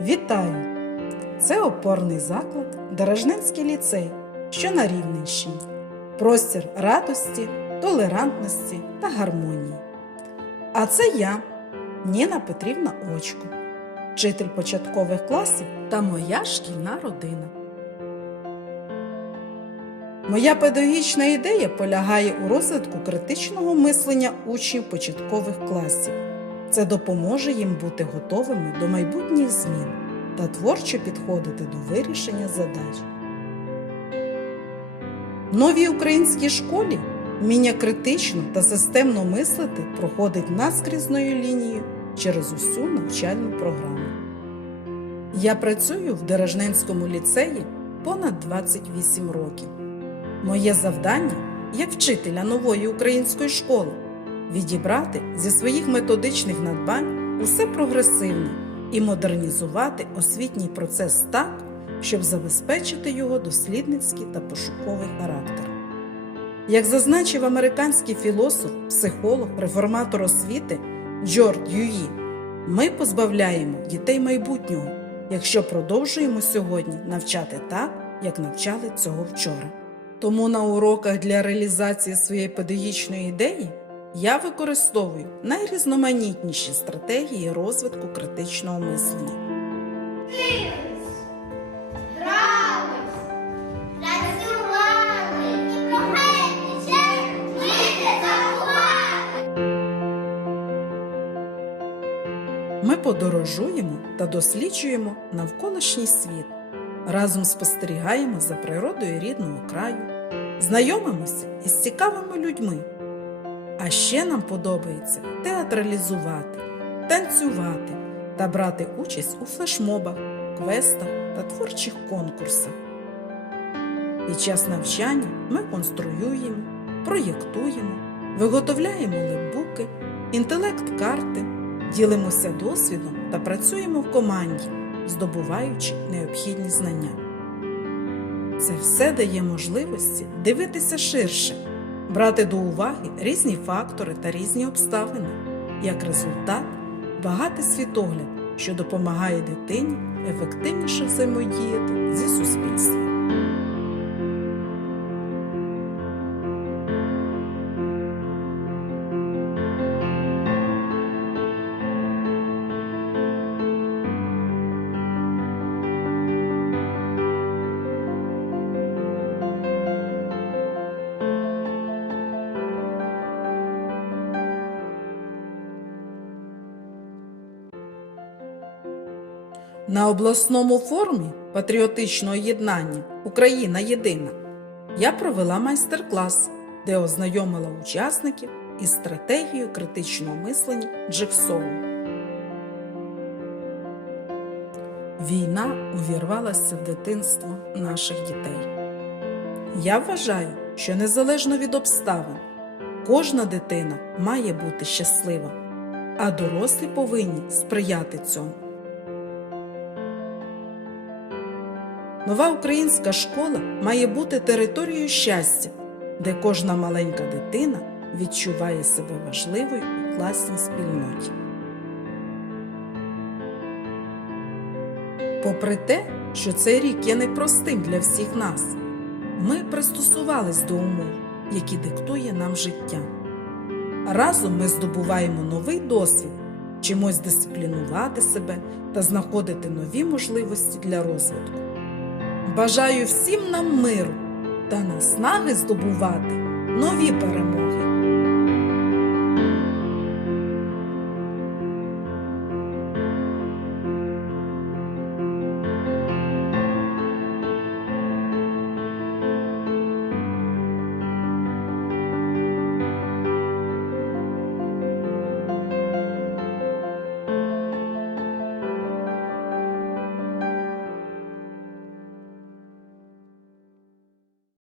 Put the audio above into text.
Вітаю! Це опорний заклад Дорожненський ліцей, що на Рівненщині. Простір радості, толерантності та гармонії. А це я, Ніна Петрівна Очко, вчитель початкових класів та моя шкільна родина. Моя педагогічна ідея полягає у розвитку критичного мислення учнів початкових класів. Це допоможе їм бути готовими до майбутніх змін та творчо підходити до вирішення задач. В новій українській школі вміння критично та системно мислити проходить наскрізною лінією через усю навчальну програму. Я працюю в Дережненському ліцеї понад 28 років. Моє завдання як вчителя нової української школи відібрати зі своїх методичних надбань усе прогресивне і модернізувати освітній процес так, щоб забезпечити його дослідницький та пошуковий характер. Як зазначив американський філософ, психолог, реформатор освіти Джордж Юї, ми позбавляємо дітей майбутнього, якщо продовжуємо сьогодні навчати так, як навчали цього вчора. Тому на уроках для реалізації своєї педагогічної ідеї я використовую найрізноманітніші стратегії розвитку критичного мислення. Ми подорожуємо та досліджуємо навколишній світ. Разом спостерігаємо за природою рідного краю, знайомимося із цікавими людьми. А ще нам подобається театралізувати, танцювати та брати участь у флешмобах, квестах та творчих конкурсах. Під час навчання ми конструюємо, проєктуємо, виготовляємо лепбуки, інтелект-карти, ділимося досвідом та працюємо в команді, здобуваючи необхідні знання. Це все дає можливості дивитися ширше, брати до уваги різні фактори та різні обставини. Як результат, багатий світогляд, що допомагає дитині ефективніше взаємодіяти зі суспільством. На обласному форумі патріотичного єднання Україна єдина я провела майстер-клас, де ознайомила учасників із стратегією критичного мислення Джексоу. Війна увірвалася в дитинство наших дітей. Я вважаю, що незалежно від обставин, кожна дитина має бути щаслива, а дорослі повинні сприяти цьому. Нова українська школа має бути територією щастя, де кожна маленька дитина відчуває себе важливою у класній спільноті. Попри те, що цей рік є непростим для всіх нас, ми пристосувались до умов, які диктує нам життя. Разом ми здобуваємо новий досвід, чимось дисциплінувати себе та знаходити нові можливості для розвитку. Бажаю всім нам миру та наснаги здобувати нові перемоги.